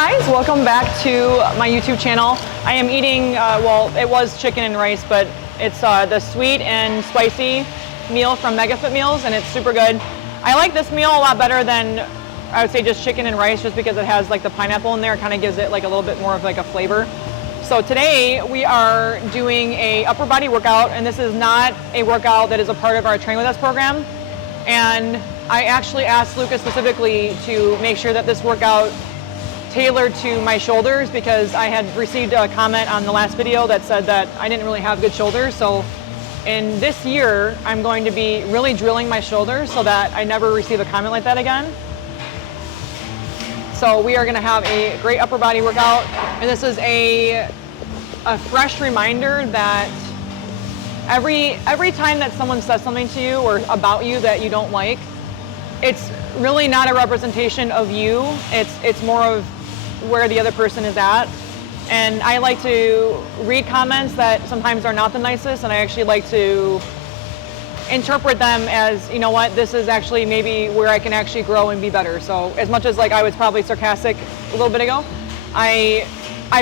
guys, welcome back to my YouTube channel. I am eating, well, it was chicken and rice, but it's the sweet and spicy meal from MegaFit Meals, and it's super good. I like this meal a lot better than, I would say, just chicken and rice, just because it has like the pineapple in there. It kind of gives it like a little bit more of like a flavor. So today we are doing a upper body workout, and this is not a workout that is a part of our Train With Us program. And I actually asked Lucas specifically to make sure that this workout tailored to my shoulders, because I had received a comment on the last video that said that I didn't really have good shoulders. So in this year, I'm going to be really drilling my shoulders so that I never receive a comment like that again. So we are gonna have a great upper body workout. And this is a fresh reminder that every time that someone says something to you or about you that you don't like, it's really not a representation of you. It's more of where the other person is at. And I like to read comments that sometimes are not the nicest, and I actually like to interpret them as, you know what, this is actually maybe where I can actually grow and be better. So as much as like I was probably sarcastic a little bit ago, I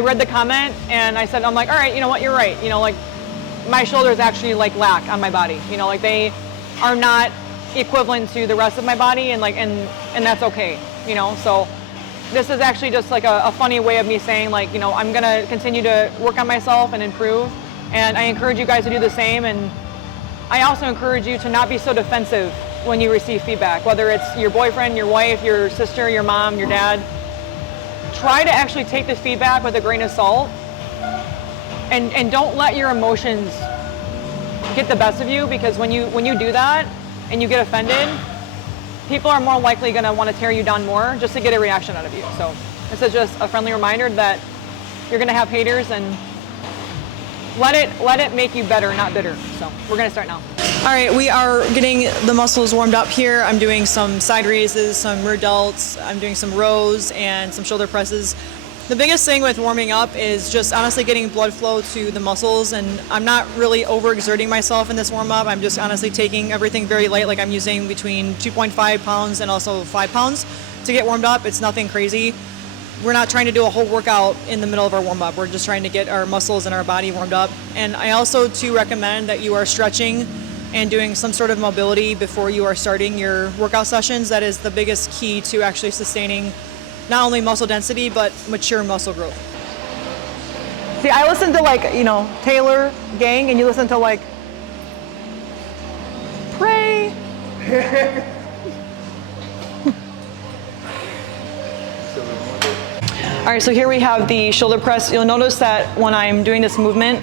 read the comment and I said, I'm like, all right, you know what, you're right. You know, like my shoulders actually like lack on my body. You know, like they are not equivalent to the rest of my body, and like and that's okay. You know, so this is actually just like a funny way of me saying, like, you know, I'm gonna continue to work on myself and improve, and I encourage you guys to do the same. And I also encourage you to not be so defensive when you receive feedback, whether it's your boyfriend, your wife, your sister, your mom, your dad. Try to actually take the feedback with a grain of salt, and don't let your emotions get the best of you, because when you do that and you get offended, people are more likely going to want to tear you down more just to get a reaction out of you. So this is just a friendly reminder that you're going to have haters, and let it make you better, not bitter. So we're going to start now. All right, we are getting the muscles warmed up here. I'm doing some side raises, some rear delts. I'm doing some rows and some shoulder presses. The biggest thing with warming up is just honestly getting blood flow to the muscles, and I'm not really overexerting myself in this warm up. I'm just honestly taking everything very light, like I'm using between 2.5 pounds and also 5 pounds to get warmed up. It's nothing crazy. We're not trying to do a whole workout in the middle of our warm up. We're just trying to get our muscles and our body warmed up. And I also too recommend that you are stretching and doing some sort of mobility before you are starting your workout sessions. That is the biggest key to actually sustaining not only muscle density, but mature muscle growth. See, I listen to like, you know, Taylor Gang, and you listen to like, pray. All right, so here we have the shoulder press. You'll notice that when I'm doing this movement,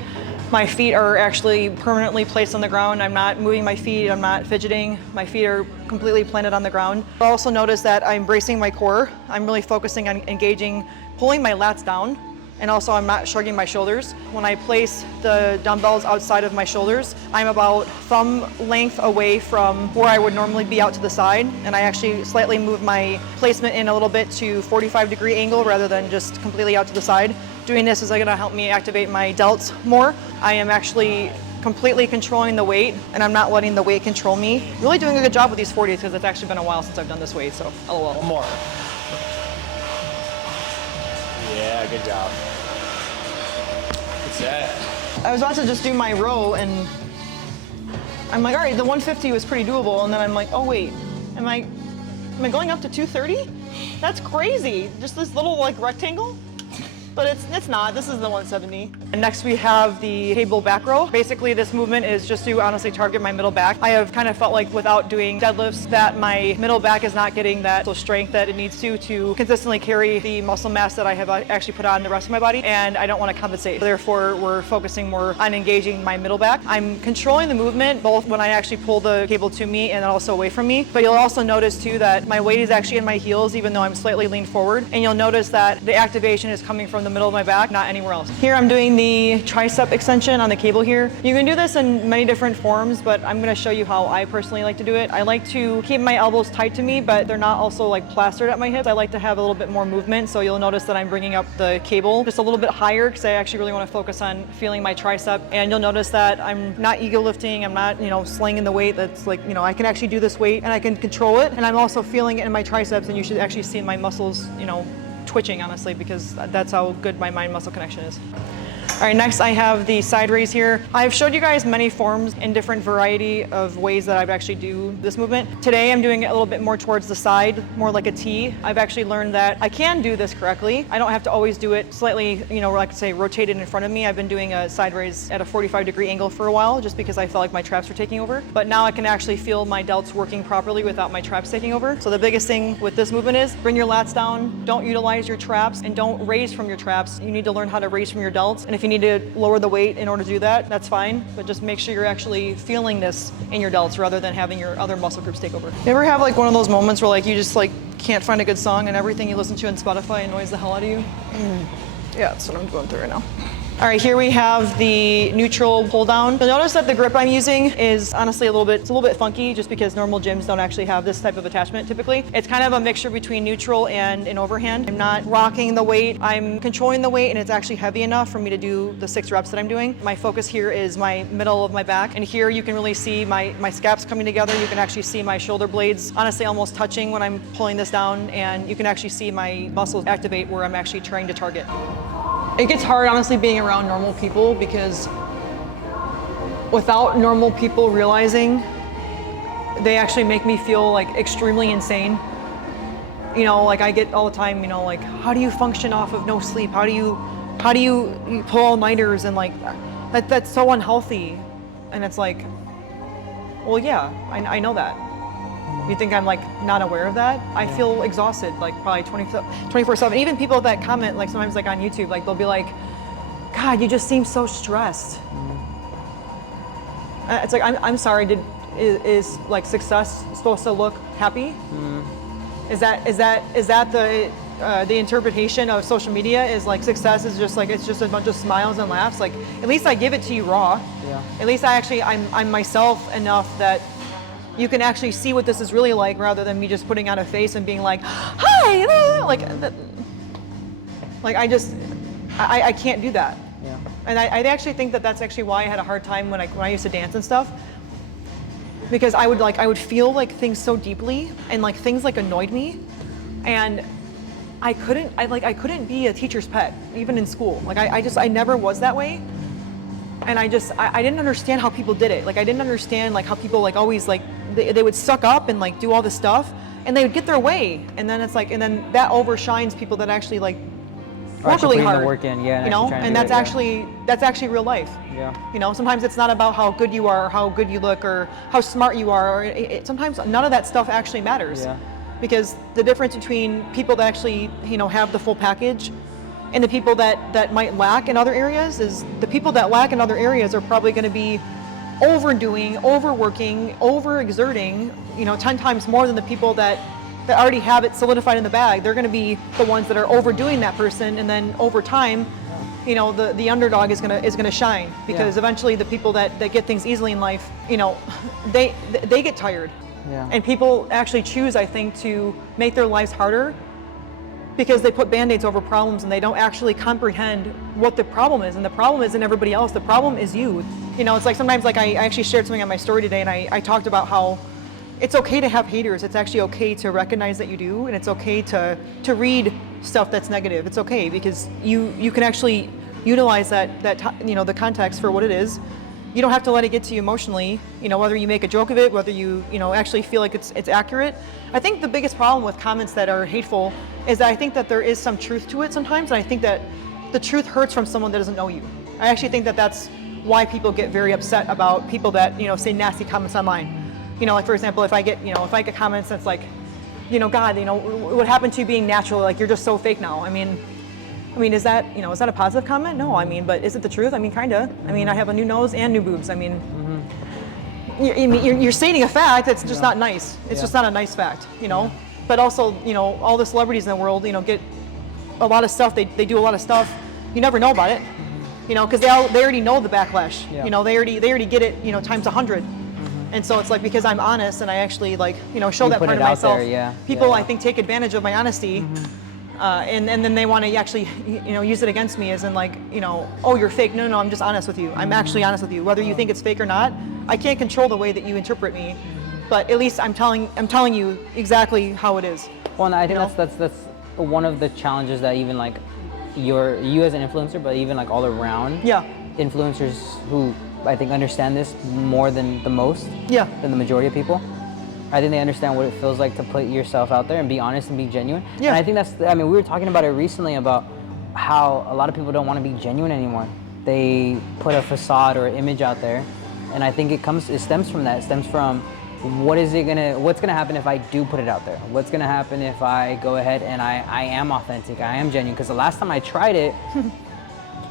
my feet are actually permanently placed on the ground. I'm not moving my feet, I'm not fidgeting. My feet are completely planted on the ground. You'll also notice that I'm bracing my core. I'm really focusing on engaging, pulling my lats down, and also I'm not shrugging my shoulders. When I place the dumbbells outside of my shoulders, I'm about thumb length away from where I would normally be out to the side, and I actually slightly move my placement in a little bit to 45-degree angle rather than just completely out to the side. Doing this is going to help me activate my delts more. I am actually completely controlling the weight, and I'm not letting the weight control me. Really doing a good job with these 40s, because it's actually been a while since I've done this weight, so LOL. One more. Yeah, good job. Good set. I was about to just do my row, and I'm like, all right, the 150 was pretty doable, and then I'm like, oh wait, am I going up to 230? That's crazy. Just this little like rectangle? But it's not. This is the 170. And next we have the cable back row. Basically this movement is just to honestly target my middle back. I have kind of felt like without doing deadlifts that my middle back is not getting that strength that it needs to consistently carry the muscle mass that I have actually put on the rest of my body, and I don't want to compensate. Therefore, we're focusing more on engaging my middle back. I'm controlling the movement both when I actually pull the cable to me and also away from me. But you'll also notice too that my weight is actually in my heels even though I'm slightly leaned forward, and you'll notice that the activation is coming from the middle of my back, not anywhere else. Here I'm doing the tricep extension on the cable here. You can do this in many different forms, but I'm going to show you how I personally like to do it. I like to keep my elbows tight to me, but they're not also like plastered at my hips. I like to have a little bit more movement, so you'll notice that I'm bringing up the cable just a little bit higher because I actually really want to focus on feeling my tricep. And you'll notice that I'm not ego lifting, I'm not, slinging the weight. That's like, I can actually do this weight and I can control it, and I'm also feeling it in my triceps, and you should actually see my muscles, twitching, honestly, because that's how good my mind-muscle connection is. All right, next I have the side raise here. I've showed you guys many forms in different variety of ways that I've actually do this movement. Today I'm doing it a little bit more towards the side, more like a T. I've actually learned that I can do this correctly. I don't have to always do it slightly, like I say, rotated in front of me. I've been doing a side raise at a 45-degree angle for a while, just because I felt like my traps were taking over. But now I can actually feel my delts working properly without my traps taking over. So the biggest thing with this movement is bring your lats down, don't utilize your traps, and don't raise from your traps. You need to learn how to raise from your delts. And if you need to lower the weight in order to do that, that's fine, but just make sure you're actually feeling this in your delts rather than having your other muscle groups take over. You ever have like one of those moments where like you just like can't find a good song and everything you listen to on Spotify annoys the hell out of you? Yeah, that's what I'm going through right now. All right, here we have the neutral pull down. You'll notice that the grip I'm using is honestly it's a little bit funky just because normal gyms don't actually have this type of attachment typically. It's kind of a mixture between neutral and an overhand. I'm not rocking the weight, I'm controlling the weight, and it's actually heavy enough for me to do the 6 reps that I'm doing. My focus here is my middle of my back, and here you can really see my scaps coming together. You can actually see my shoulder blades honestly almost touching when I'm pulling this down, and you can actually see my muscles activate where I'm actually trying to target. It gets hard, honestly, being around normal people because without normal people realizing, they actually make me feel like extremely insane. Like I get all the time, like how do you function off of no sleep? How do you pull all-nighters and like that's so unhealthy? And it's like, well, yeah, I know that. You think I'm like not aware of that? I feel exhausted like probably 24/7. Even people that comment like sometimes like on YouTube, like they'll be like, God, you just seem so stressed. It's like, I'm sorry, is like success supposed to look happy? Is that the interpretation of social media is like success is just like, it's just a bunch of smiles and laughs? Like, at least I give it to you raw. Yeah. At least I'm myself enough that you can actually see what this is really like rather than me just putting on a face and being like, hi, I can't do that. Yeah. And I actually think that that's actually why I had a hard time when I used to dance and stuff, because I would feel like things so deeply and like things like annoyed me, and I couldn't be a teacher's pet even in school. Like I never was that way. And I didn't understand how people did it. Like I didn't understand like how people like always like they would suck up and like do all this stuff and they would get their way, and then it's like, and then that overshines people that actually like work really hard. Work in, yeah, and that's actually real life. Yeah. Sometimes it's not about how good you are or how good you look or how smart you are. Sometimes none of that stuff actually matters. Yeah. Because the difference between people that actually have the full package and the people that might lack in other areas is the people that lack in other areas are probably going to be overdoing, overworking, overexerting, 10 times more than the people that already have it solidified in the bag. They're going to be the ones that are overdoing that person, and then over time, the underdog is going to shine, because eventually the people that get things easily in life, they get tired. Yeah. And people actually choose, I think, to make their lives harder because they put band-aids over problems and they don't actually comprehend what the problem is. And the problem isn't everybody else, the problem is you. It's like sometimes like I actually shared something on my story today, and I talked about how it's okay to have haters. It's actually okay to recognize that you do, and it's okay to read stuff that's negative. It's okay, because you can actually utilize that the context for what it is. You don't have to let it get to you emotionally, whether you make a joke of it, whether you actually feel like it's accurate. I think the biggest problem with comments that are hateful is that I think that there is some truth to it sometimes, and I think that the truth hurts from someone that doesn't know you. I actually think that that's why people get very upset about people that say nasty comments online. Like for example, if I get comments that's like, God, what happened to you being natural? Like you're just so fake now. I mean, is that a positive comment? No, but is it the truth? Kinda. I have a new nose and new boobs. You're stating a fact that's just not nice. It's just not a nice fact, But also, all the celebrities in the world, get a lot of stuff. They do a lot of stuff. You never know about it, because they already know the backlash. Yeah. They already get it, times 100. And so it's like, because I'm honest and I actually show that part of myself. There, people I think take advantage of my honesty. And then they want to actually, use it against me as in like, oh, you're fake. No, I'm just honest with you. I'm actually honest with you. Whether you think it's fake or not, I can't control the way that you interpret me, but at least I'm telling you exactly how it is. Well, and I think that's one of the challenges that even like you as an influencer, but even like all around influencers who I think understand this more than the most, than the majority of people. I think they understand what it feels like to put yourself out there and be honest and be genuine. And I think we were talking about it recently about how a lot of people don't want to be genuine anymore. They put a facade or an image out there, and I think it stems from that. It stems from what's gonna happen if I do put it out there? What's gonna happen if I go ahead and I am authentic, I am genuine? Because the last time I tried it,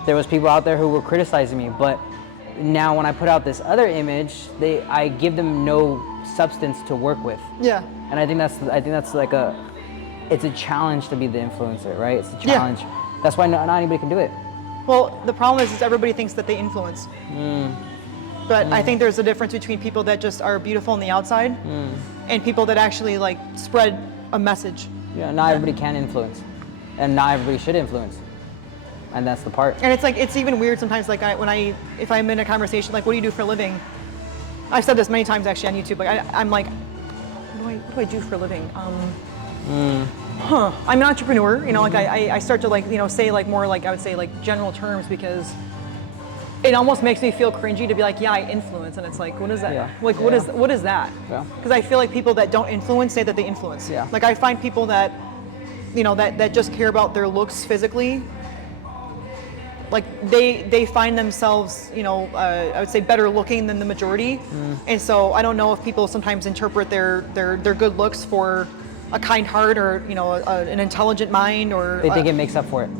there was people out there who were criticizing me, but now when I put out this other image, I give them no substance to work with. Yeah. And I think that's like it's a challenge to be the influencer, right? It's a challenge. That's why not anybody can do it. Well, the problem is everybody thinks that they influence. But I think there's a difference between people that just are beautiful on the outside and people that actually like spread a message. Yeah, not everybody can influence, and not everybody should influence, and that's the part. And it's like it's even weird sometimes. Like if I'm in a conversation, like, what do you do for a living? I've said this many times actually on YouTube. Like I'm like, what do I do for a living? I'm an entrepreneur. You know, like I start to like say like more like I would say like general terms because it almost makes me feel cringy to be like, yeah, I influence, and it's like, what is that? Yeah. Like, what is that? Because I feel like people that don't influence say that they influence. Yeah. Like I find people that, that just care about their looks physically. Like they find themselves, I would say better looking than the majority, and so I don't know if people sometimes interpret their good looks for a kind heart or an intelligent mind or they think it makes up for it.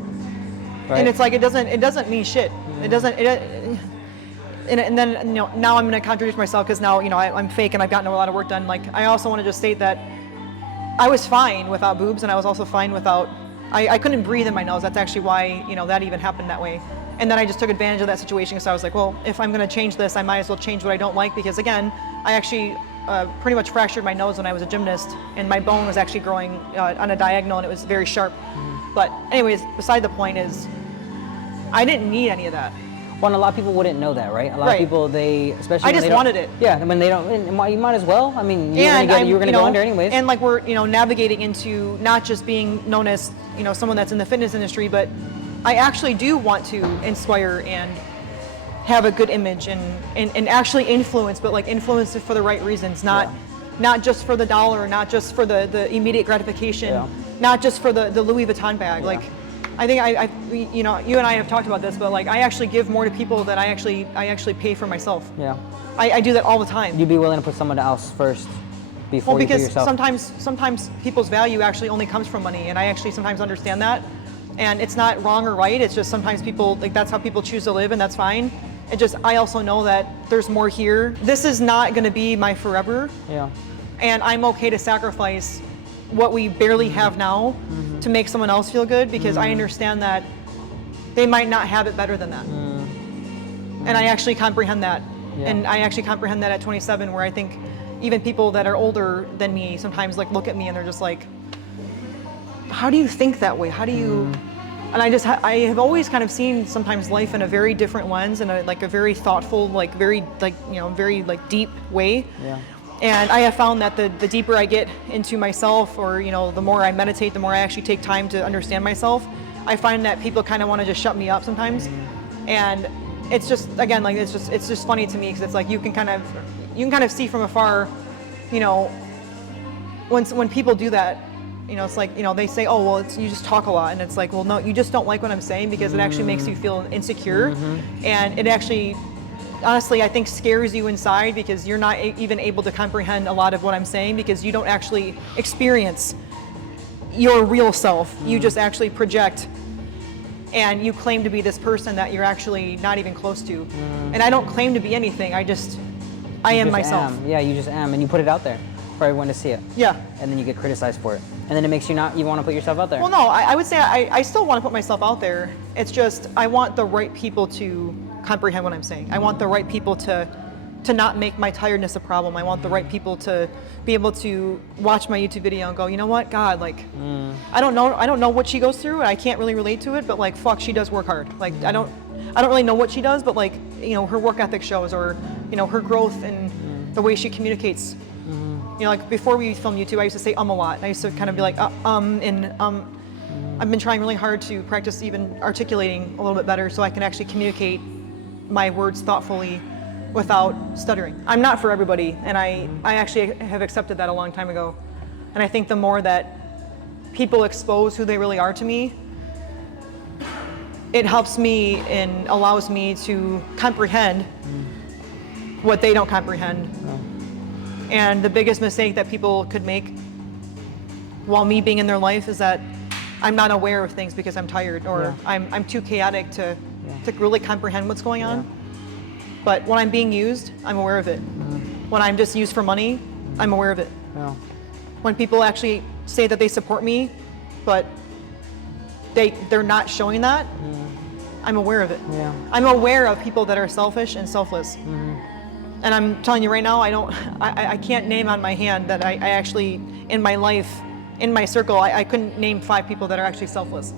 Right. And it's like it doesn't mean shit. It doesn't. And then now I'm going to contradict myself because now I'm fake and I've gotten a lot of work done. Like I also want to just state that I was fine without boobs and I was also fine without. I couldn't breathe in my nose. That's actually why that even happened that way. And then I just took advantage of that situation because I was like, well, if I'm going to change this, I might as well change what I don't like because again, I actually pretty much fractured my nose when I was a gymnast and my bone was actually growing on a diagonal and it was very sharp. But anyways, beside the point is, I didn't need any of that. Well, and a lot of people wouldn't know that, right? A lot of people, especially I just wanted it. Yeah, when they don't, you might as well. I mean, you were going to go under anyways. And like we're, navigating into not just being known as, someone that's in the fitness industry, but I actually do want to inspire and have a good image and actually influence, but like influence it for the right reasons, not just for the dollar, not just for the immediate gratification, not just for the Louis Vuitton bag. Yeah. Like, I think you and I have talked about this, but like I actually give more to people than I actually pay for myself. Yeah. I do that all the time. You'd be willing to put someone else first before you put yourself. Because sometimes people's value actually only comes from money, and I actually sometimes understand that. And it's not wrong or right. It's just sometimes people like that's how people choose to live, and that's fine. I also know that there's more here. This is not going to be my forever. Yeah. And I'm okay to sacrifice what we barely have now to make someone else feel good because I understand that they might not have it better than that. And I actually comprehend that. Yeah. And I actually comprehend that at 27 where I think even people that are older than me sometimes like look at me and they're just like, how do you think that way? How do you... And I have always kind of seen sometimes life in a very different lens and a very thoughtful, very deep way. Yeah. And I have found that the deeper I get into myself or, the more I meditate, the more I actually take time to understand myself, I find that people kind of want to just shut me up sometimes. And it's just, again, like, it's just funny to me because it's like you can kind of see from afar, when people do that, it's like, they say, oh, well, you just talk a lot. And it's like, well, no, you just don't like what I'm saying because it actually makes you feel insecure. And it actually, honestly, I think scares you inside because you're not even able to comprehend a lot of what I'm saying because you don't actually experience your real self. You just actually project and you claim to be this person that you're actually not even close to. And I don't claim to be anything. I am myself. Yeah, you just am. And you put it out there for everyone to see it. Yeah. And then you get criticized for it. And then it makes you want to put yourself out there. Well, no, I would say I still want to put myself out there. It's just I want the right people to comprehend what I'm saying. I want the right people to not make my tiredness a problem. I want the right people to be able to watch my YouTube video and go, you know what, God, like, I don't know what she goes through, and I can't really relate to it, but like, fuck, she does work hard. Like, I don't really know what she does, but like, her work ethic shows, or her growth and the way she communicates. Like before we filmed YouTube, I used to say a lot. I used to kind of be like I've been trying really hard to practice even articulating a little bit better so I can actually communicate my words thoughtfully without stuttering. I'm not for everybody, and I actually have accepted that a long time ago. And I think the more that people expose who they really are to me, it helps me and allows me to comprehend what they don't comprehend. And the biggest mistake that people could make while me being in their life is that I'm not aware of things because I'm tired, or I'm too chaotic to really comprehend what's going on. But when I'm being used, I'm aware of it. When I'm just used for money, I'm aware of it. When people actually say that they support me, but they're not showing that, I'm aware of it. I'm aware of people that are selfish and selfless. And I'm telling you right now, I can't name on my hand that I actually, in my life, in my circle, I couldn't name 5 people that are actually selfless.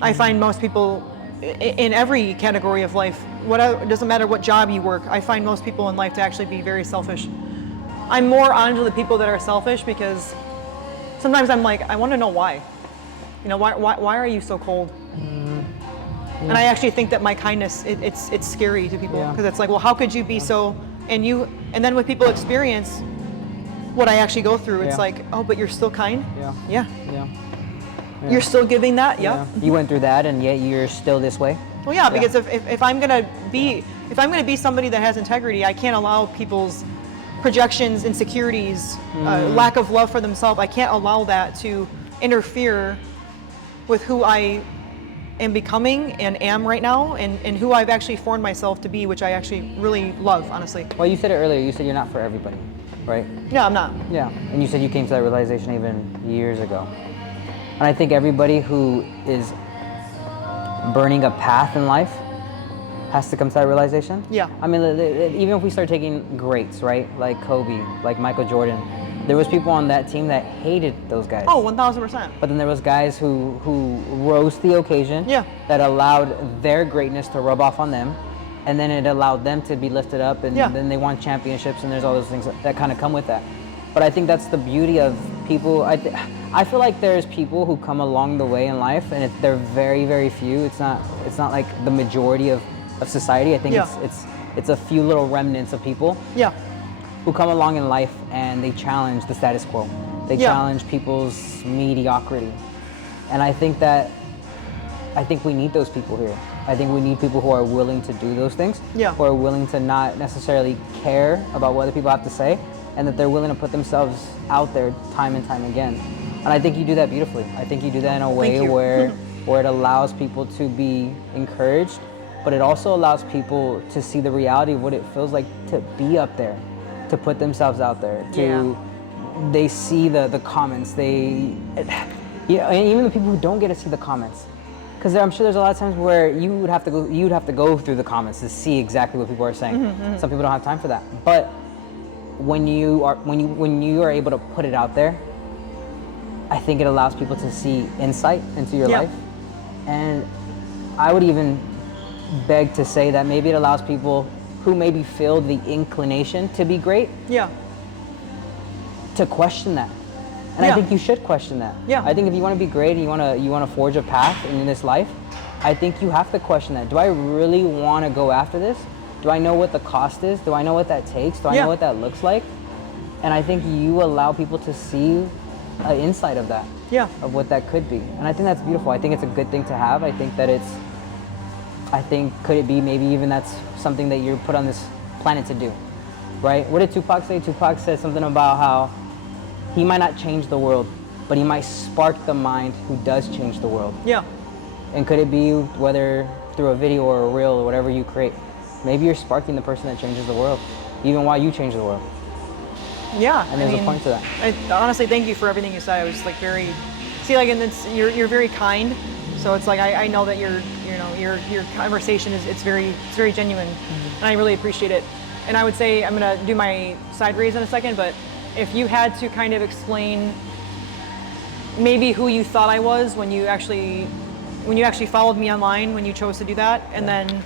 I find most people in every category of life, it doesn't matter what job you work, I find most people in life to actually be very selfish. I'm more onto the people that are selfish because sometimes I'm like, I want to know why. You know, why are you so cold? And I actually think that my kindness, it's scary to people because it's like, well, how could you be so, and then when people experience what I actually go through, it's like, oh, but you're still kind? Yeah. You're still giving that? Yeah. You went through that and yet you're still this way? Well, yeah, because if I'm gonna be somebody that has integrity, I can't allow people's projections, insecurities, lack of love for themselves. I can't allow that to interfere with who I am becoming and am right now, and who I've actually formed myself to be, which I actually really love, honestly. Well, you said it earlier, you said you're not for everybody, right? Yeah, I'm not. Yeah, and you said you came to that realization even years ago. And I think everybody who is burning a path in life has to come to that realization. Yeah. I mean, even if we start taking greats, right? Like Kobe, like Michael Jordan, there was people on that team that hated those guys. Oh, 1,000%. But then there was guys who rose to the occasion, that allowed their greatness to rub off on them, and then it allowed them to be lifted up, and then they won championships, and there's all those things that kind of come with that. But I think that's the beauty of people. I feel like there's people who come along the way in life, and they're very, very few. It's not like the majority of society. I think it's a few little remnants of people who come along in life and they challenge the status quo. They challenge people's mediocrity. And I think we need those people here. I think we need people who are willing to do those things, who are willing to not necessarily care about what other people have to say, and that they're willing to put themselves out there time and time again. And I think you do that beautifully. I think you do that in a way where it allows people to be encouraged, but it also allows people to see the reality of what it feels like to be up there, to put themselves out there, they see the comments, and even the people who don't get to see the comments. Because I'm sure there's a lot of times where you would have to go through the comments to see exactly what people are saying. Some people don't have time for that. But when you are able to put it out there, I think it allows people to see insight into your life. And I would even beg to say that maybe it allows people who maybe feel the inclination to be great to question that. And I think you should question that. I think if you want to be great and you want to forge a path in this life, I think you have to question that. Do I really want to go after this? Do I know what the cost is? Do I know what that takes? Do I know what that looks like? And I think you allow people to see an insight of that, of what that could be. And I think that's beautiful. I think it's a good thing to have. I think could it be maybe even that's something that you're put on this planet to do, right? What did Tupac say? Tupac said something about how he might not change the world, but he might spark the mind who does change the world. And could it be whether through a video or a reel or whatever you create, maybe you're sparking the person that changes the world, even while you change the world. And there's a point to that. Honestly, thank you for everything you said. I was like you're very kind. So it's like I know that your conversation it's very genuine, and I really appreciate it. And I would say I'm gonna do my side raise in a second, but if you had to kind of explain maybe who you thought I was when you actually followed me online, when you chose to do that, and then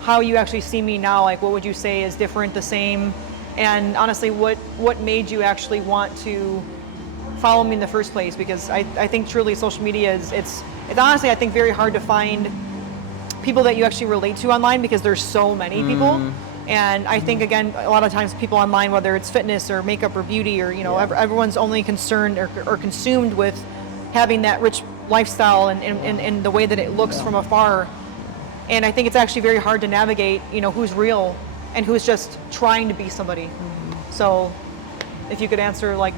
how you actually see me now, like what would you say is different, the same, and honestly, what made you actually want to follow me in the first place, because I think truly social media it's honestly, I think, very hard to find people that you actually relate to online, because there's so many people. And I think, again, a lot of times people online, whether it's fitness or makeup or beauty, or everyone's only concerned or consumed with having that rich lifestyle and the way that it looks from afar. And I think it's actually very hard to navigate, who's real and who's just trying to be somebody. So if you could answer, like,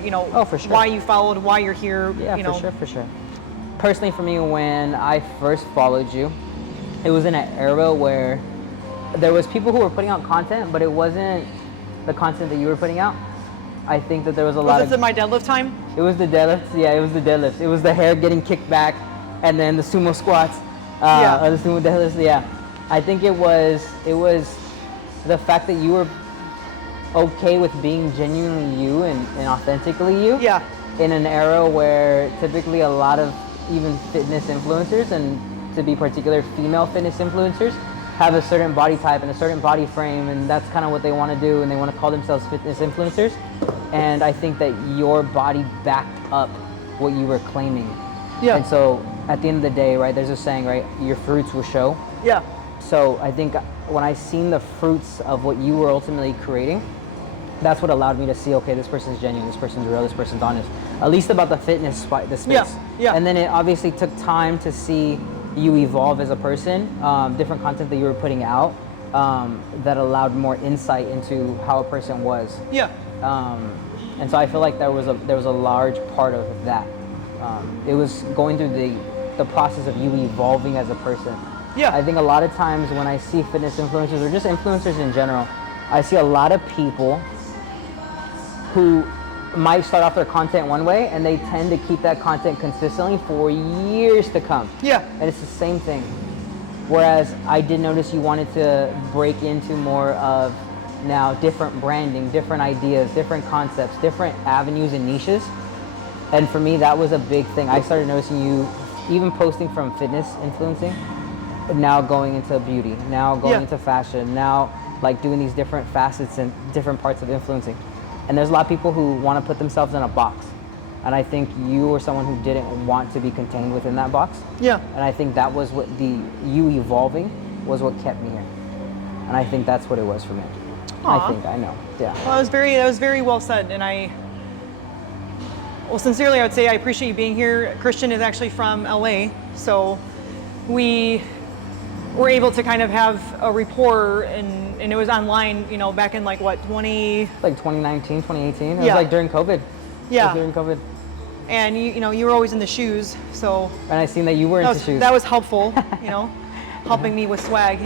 for sure. why you followed, why you're here. For sure. Personally, for me, when I first followed you, it was in an era where there was people who were putting out content, but it wasn't the content that you were putting out. I think that there was a lot of... Was it my deadlift time? It was the deadlifts. Yeah, it was the deadlifts. It was the hair getting kicked back, and then the sumo squats, or the sumo deadlifts. Yeah, I think it was the fact that you were okay with being genuinely you and authentically you. Yeah. In an era where typically a lot of even fitness influencers, and to be particular, female fitness influencers, have a certain body type and a certain body frame, and that's kind of what they want to do, and they want to call themselves fitness influencers. And I think that your body backed up what you were claiming. Yeah. And so at the end of the day, right, there's a saying, right, your fruits will show. Yeah. So I think when I seen the fruits of what you were ultimately creating, that's what allowed me to see, okay, this person's genuine, this person's real, this person's honest, at least about the fitness the space. Yeah. And then it obviously took time to see you evolve as a person, different content that you were putting out, that allowed more insight into how a person was. Yeah. And so I feel like there was a large part of that. It was going through the process of you evolving as a person. Yeah. I think a lot of times when I see fitness influencers, or just influencers in general, I see a lot of people who might start off their content one way, and they tend to keep that content consistently for years to come. Yeah. And it's the same thing. Whereas I did notice you wanted to break into more of now different branding, different ideas, different concepts, different avenues and niches. And for me, that was a big thing. I started noticing you even posting from fitness influencing, now going into beauty, now going into fashion, now like doing these different facets and different parts of influencing. And there's a lot of people who want to put themselves in a box. And I think you were someone who didn't want to be contained within that box. Yeah. And I think that was what you evolving was what kept me here. And I think that's what it was for me. Aww. I know. Yeah. Well, that was very well said. And sincerely, I would say I appreciate you being here. Christian is actually from LA. So we were able to kind of have a rapport, and it was online, back in like what, 2019, 2018. It was Yeah. like during COVID. Yeah. It was during COVID. And you were always in the shoes, so And I seen that you were into shoes. that was helpful, helping me with swag,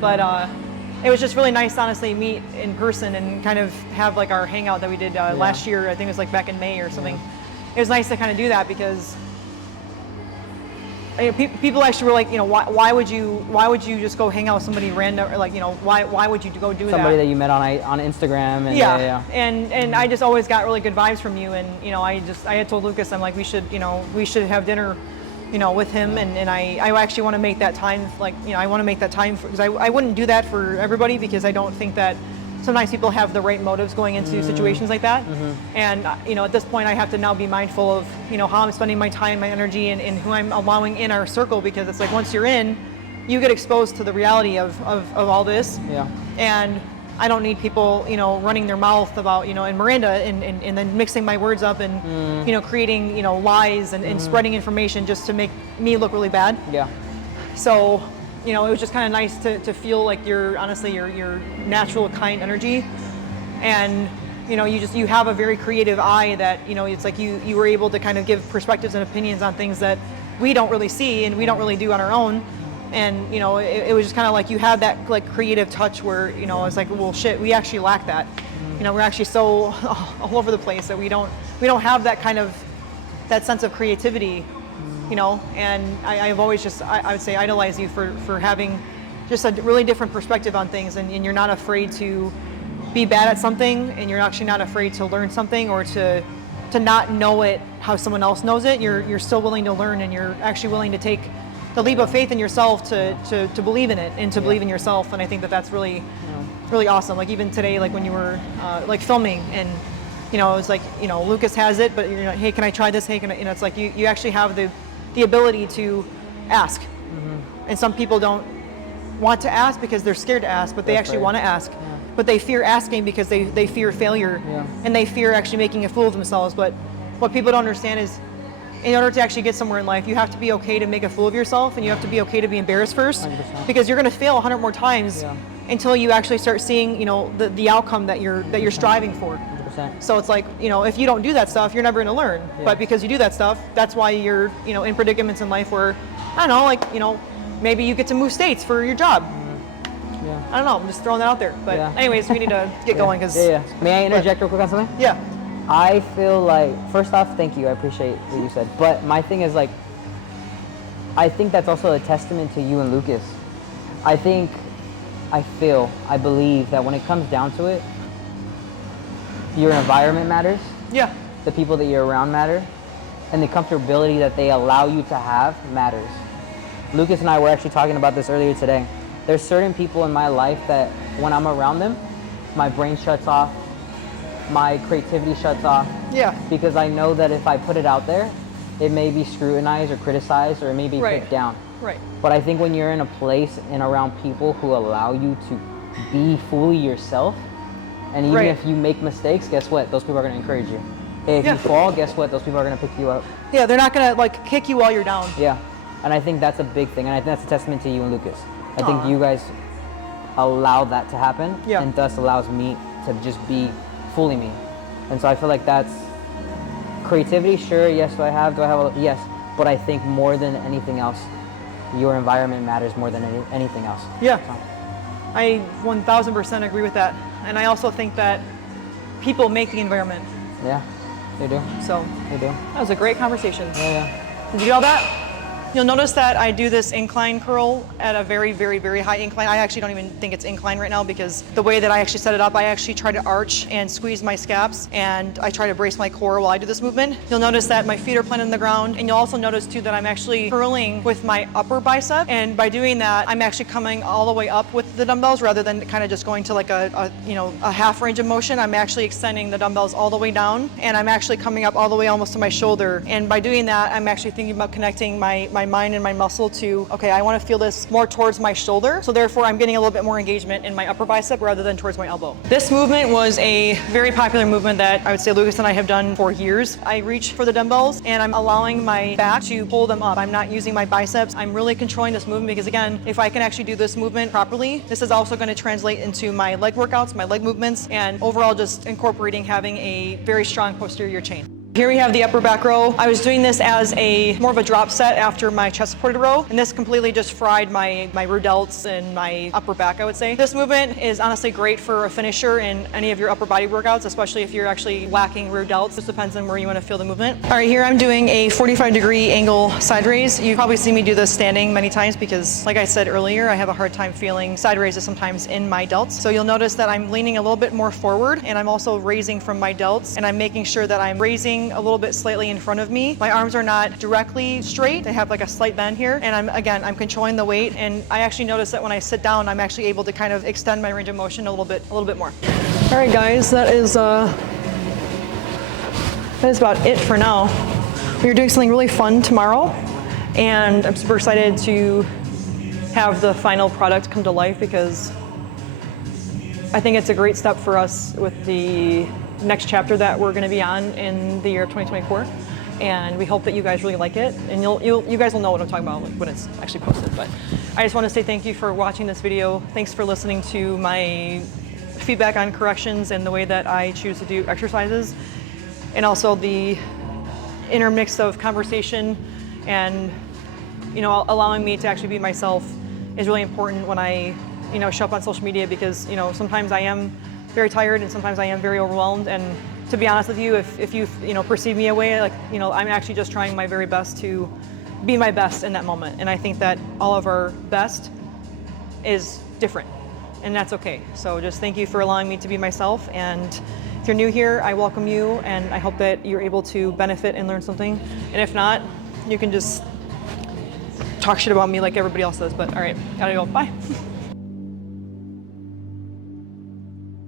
But it was just really nice, honestly, meet in person and kind of have like our hangout that we did last year. I think it was like back in May or something. It was nice to kind of do that, because people actually were like, why would you just go hang out with somebody random, or like, why would you go do somebody that? that you met on Instagram, and yeah. And I just always got really good vibes from you, and I had told Lucas, I'm like, we should have dinner, with him, and I actually want to make that time, like, I want to make that time, because I wouldn't do that for everybody, because I don't think that sometimes people have the right motives going into situations like that. And at this point, I have to now be mindful of how I'm spending my time, my energy, and who I'm allowing in our circle, because it's like, once you're in, you get exposed to the reality of all this. Yeah. And I don't need people running their mouth about and Miranda, and then mixing my words up, and creating lies and spreading information just to make me look really bad. Yeah. So it was just kind of nice to feel like your natural, kind energy, and you have a very creative eye that it's like you were able to kind of give perspectives and opinions on things that we don't really see and we don't really do on our own. And it was just kind of like you had that like creative touch where it's like, well, shit, we actually lack that. We're actually so all over the place that we don't have that kind of that sense of creativity. And I've always just, I would say, idolize you for having just a really different perspective on things, and you're not afraid to be bad at something, and you're actually not afraid to learn something, or to not know it how someone else knows it. You're still willing to learn, and you're actually willing to take the leap of faith in yourself to believe in it and to believe in yourself. And I think that's really, really awesome. Like even today, like when you were like filming, and you know, it's like, you know, Lucas has it, but you're like, hey, can I try this? Hey, can I, you know, it's like you actually have the ability to ask. And some people don't want to ask because they're scared to ask, but they actually want to ask. But they fear asking because they fear failure, and they fear actually making a fool of themselves. But what people don't understand is, in order to actually get somewhere in life, you have to be okay to make a fool of yourself, and you have to be okay to be embarrassed first, 100%. because you're going to fail 100 more times until you actually start seeing, you know, the outcome that you're striving for. 100%. So it's like, you know, if you don't do that stuff, you're never going to learn. But because you do that stuff, that's why you're, you know, in predicaments in life where, I don't know, like, you know, maybe you get to move states for your job. I don't know, I'm just throwing that out there. But anyways, we need to get going because... May I interject real quick on something? Yeah. I feel like, first off, thank you, I appreciate what you said. But my thing is like, I think that's also a testament to you and Lucas. I believe that when it comes down to it, your environment matters. Yeah. The people that you're around matter. And the comfortability that they allow you to have matters. Lucas and I were actually talking about this earlier today. There's certain people in my life that when I'm around them, my brain shuts off, my creativity shuts off. Yeah. Because I know that if I put it out there, it may be scrutinized or criticized or it may be put down. Right. But I think when you're in a place and around people who allow you to be fully yourself, and even if you make mistakes, guess what? Those people are going to encourage you. If you fall, guess what? Those people are going to pick you up. Yeah, they're not going to like kick you while you're down. Yeah. And I think that's a big thing. And I think that's a testament to you and Lucas. I think you guys allow that to happen, and thus allows me to just be fully me. And so I feel like that's creativity. Sure, yes, do I have yes, but I think more than anything else, your environment matters more than anything else. Yeah, so. I 1000% agree with that. And I also think that people make the environment. Yeah, they do. So they do. That was a great conversation. Yeah. Did you get all that? You'll notice that I do this incline curl at a very, very, very high incline. I actually don't even think it's incline right now because the way that I actually set it up, I actually try to arch and squeeze my scaps, and I try to brace my core while I do this movement. You'll notice that my feet are planted on the ground, and you'll also notice too that I'm actually curling with my upper bicep, and by doing that, I'm actually coming all the way up with the dumbbells rather than kind of just going to like a half range of motion. I'm actually extending the dumbbells all the way down, and I'm actually coming up all the way almost to my shoulder. And by doing that, I'm actually thinking about connecting my mind and my muscle to, okay, I want to feel this more towards my shoulder, so therefore I'm getting a little bit more engagement in my upper bicep rather than towards my elbow. This movement was a very popular movement that I would say Lucas and I have done for years. I reach for the dumbbells and I'm allowing my back to pull them up. I'm not using my biceps. I'm really controlling this movement because again, if I can actually do this movement properly, this is also going to translate into my leg workouts, my leg movements, and overall just incorporating having a very strong posterior chain. Here we have the upper back row. I was doing this as more of a drop set after my chest supported row, and this completely just fried my rear delts and my upper back, I would say. This movement is honestly great for a finisher in any of your upper body workouts, especially if you're actually lacking rear delts. Just depends on where you want to feel the movement. All right, here I'm doing a 45-degree angle side raise. You probably see me do this standing many times because, like I said earlier, I have a hard time feeling side raises sometimes in my delts. So you'll notice that I'm leaning a little bit more forward, and I'm also raising from my delts, and I'm making sure that I'm raising a little bit slightly in front of me. My arms are not directly straight. They have like a slight bend here. And I'm controlling the weight. And I actually notice that when I sit down, I'm actually able to kind of extend my range of motion a little bit more. All right, guys, that is about it for now. We're doing something really fun tomorrow. And I'm super excited to have the final product come to life because I think it's a great step for us with the next chapter that we're going to be on in the year of 2024, and we hope that you guys really like it, and you guys will know what I'm talking about when it's actually posted. But I just want to say thank you for watching this video. Thanks for listening to my feedback on corrections and the way that I choose to do exercises, and also the intermix of conversation and allowing me to actually be myself is really important when I show up on social media, because sometimes I am very tired and sometimes I am very overwhelmed, and to be honest with you, if you perceive me away, I'm actually just trying my very best to be my best in that moment, and I think that all of our best is different, and that's okay. So just thank you for allowing me to be myself, and if you're new here, I welcome you, and I hope that you're able to benefit and learn something, and if not, you can just talk shit about me like everybody else does. But all right, gotta go, bye.